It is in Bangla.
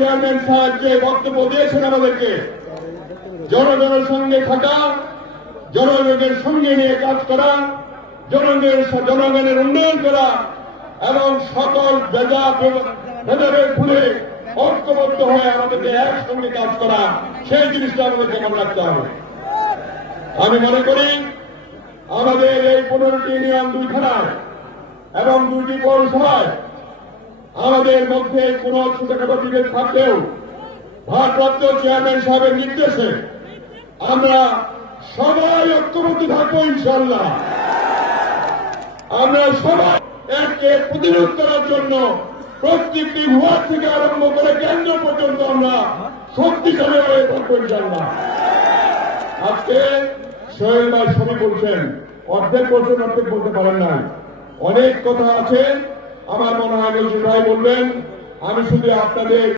চেয়ারম্যান সাহেব যে বক্তব্য দিয়েছেন আমাদেরকে, জনগণের সঙ্গে থাকা, জনগণের সঙ্গে নিয়ে কাজ করা, জনগণের উন্নয়ন করা এবং সকল ভেদাভেদ ভুলে ঐক্যবদ্ধ হয়ে আমাদেরকে একসঙ্গে কাজ করা, সেই জিনিসটা আমাদেরকে মনে রাখতে হবে। আমি মনে করি আমাদের এই 15টি ইউনিয়ন 2 থানায় এবং 2টি পৌরসভায় আমাদের মধ্যে কোন ছোটখাটো বিভেদ থাকলেও ভারপ্রাপ্ত চেয়ারম্যান সাহেবের নির্দেশে আমরা সবাই ঐক্যবদ্ধ থাকবো ইনশাআল্লাহ। আমরা সবাই একে প্রতিরোধ করার জন্য প্রত্যেকটি ওয়ার্ড থেকে আরম্ভ করে কেন্দ্র পর্যন্ত আমরা শক্তিশালী হয়ে থাকবো ইনশাআল্লাহ। আজকে সোহেল ভাই সবই বলছেন, অর্ধেক বলতে পারেন না, অনেক কথা আছে। আমার মনে হয় ভাই বলবেন, আমি শুধু আপনাদের